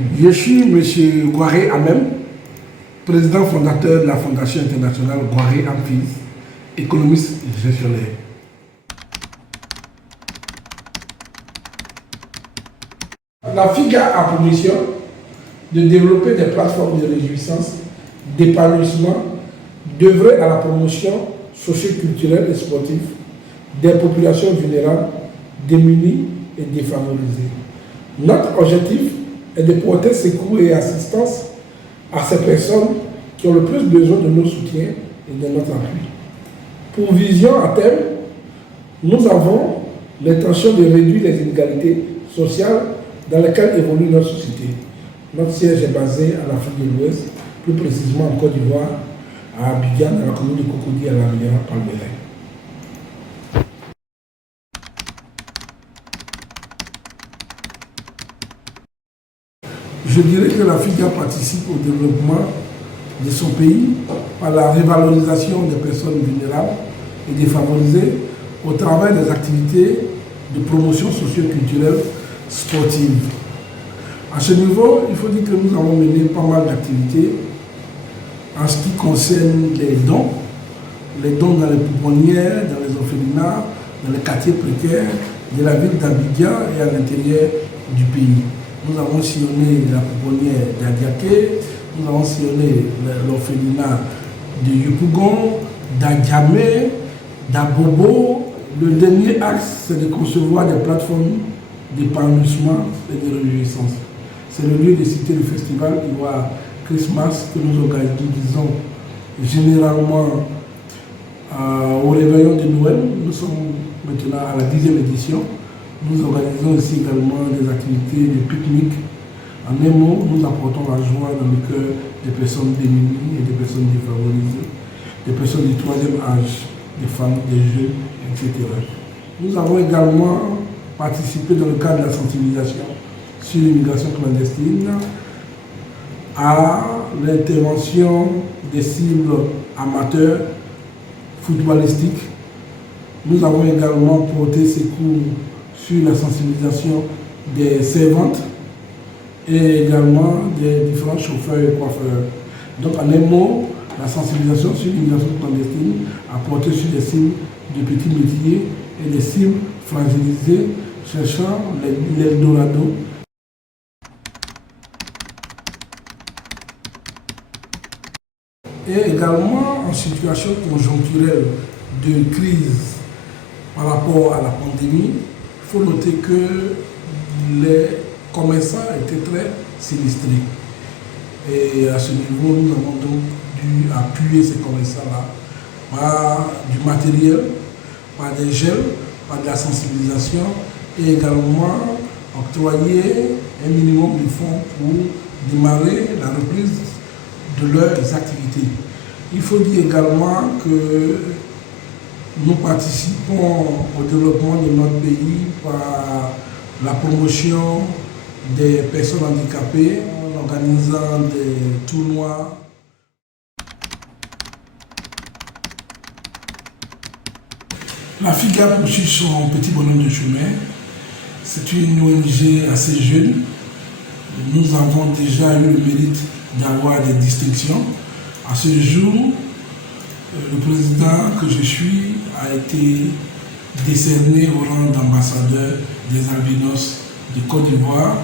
Je suis M. Gouaré Amem, président fondateur de la Fondation internationale Gouaré Amphis, économiste et gestionnaire. La FIGA a pour mission de développer des plateformes de réjouissance, d'épanouissement, d'œuvrer à la promotion socio-culturelle et sportive des populations vulnérables, démunies et défavorisées. Notre objectif est de porter secours et assistance à ces personnes qui ont le plus besoin de nos soutiens et de notre appui. Pour vision à terme, nous avons l'intention de réduire les inégalités sociales dans lesquelles évolue notre société. Notre siège est basé en Afrique de l'Ouest, plus précisément en Côte d'Ivoire, à Abidjan, dans la commune de Cocody, à la rivière Palmeraie. Je dirais que la FIGA participe au développement de son pays par la révalorisation des personnes vulnérables et défavorisées au travers des activités de promotion socio-culturelle sportive. À ce niveau, il faut dire que nous avons mené pas mal d'activités en ce qui concerne les dons dans les pouponnières, dans les orphelinats, dans les quartiers précaires de la ville d'Abidjan et à l'intérieur du pays. Nous avons sillonné la pouponnière d'Adiaké, nous avons sillonné l'orphelinat de Yopougon, d'Adjamé, d'Abobo. Le dernier axe, c'est de concevoir des plateformes d'épanouissement et de réjouissance. C'est le lieu de citer le festival Ivoire Christmas que nous organisons généralement au réveillon de Noël. Nous sommes maintenant à la 10e édition. Nous organisons aussi également des activités de pique-nique. En un mot, nous apportons la joie dans le cœur des personnes démunies et des personnes défavorisées, des personnes du troisième âge, des femmes, des jeunes, etc. Nous avons également participé dans le cadre de la sensibilisation sur l'immigration clandestine à l'intervention des cibles amateurs footballistiques. Nous avons également porté secours sur la sensibilisation des servantes et également des différents chauffeurs et coiffeurs. Donc en un mot, la sensibilisation sur l'immigration clandestine a porté sur des cibles de petits métiers et des cibles fragilisées cherchant l'Eldorado. Et également en situation conjoncturelle de crise par rapport à la pandémie, il faut noter que les commerçants étaient très sinistrés. Et à ce niveau, nous avons donc dû appuyer ces commerçants-là par du matériel, par des gels, par de la sensibilisation et également octroyer un minimum de fonds pour démarrer la reprise de leurs activités. Il faut dire également que nous participons au développement de notre pays par la promotion des personnes handicapées en organisant des tournois. La FIGA poursuit son petit bonhomme de chemin. C'est une ONG assez jeune. Nous avons déjà eu le mérite d'avoir des distinctions. À ce jour, le président que je suis a été décerné au rang d'ambassadeur des albinos de Côte d'Ivoire.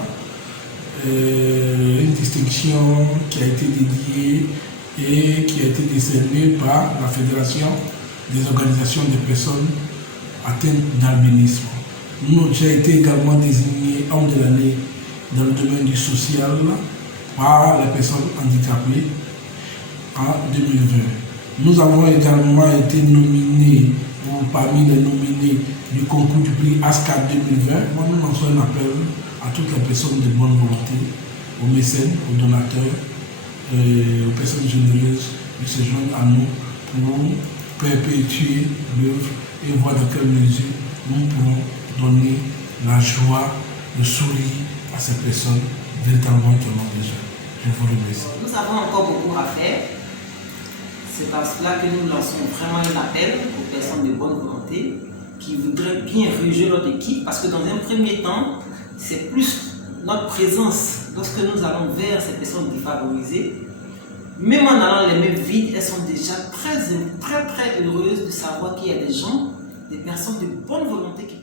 Une distinction qui a été dédiée et qui a été décernée par la Fédération des organisations des personnes atteintes d'albinisme. Nous avons déjà été également désignés homme de l'année dans le domaine du social par les personnes handicapées en 2020. Nous avons également été nominés, ou parmi les nominés du concours du prix ASCAD 2020. Moi, nous lançons un appel à toutes les personnes de bonne volonté, aux mécènes, aux donateurs, aux personnes généreuses de se joindre à nous pour perpétuer l'œuvre et voir dans quelle mesure nous pourrons donner la joie, le sourire à ces personnes véritablement qui en ont besoin. Je vous remercie. Nous avons encore beaucoup à faire. C'est par cela que nous lançons vraiment un appel aux personnes de bonne volonté qui voudraient bien rejoindre notre équipe, parce que dans un premier temps, c'est plus notre présence, lorsque nous allons vers ces personnes défavorisées, même en allant les mains vides, elles sont déjà très heureuses de savoir qu'il y a des gens, des personnes de bonne volonté qui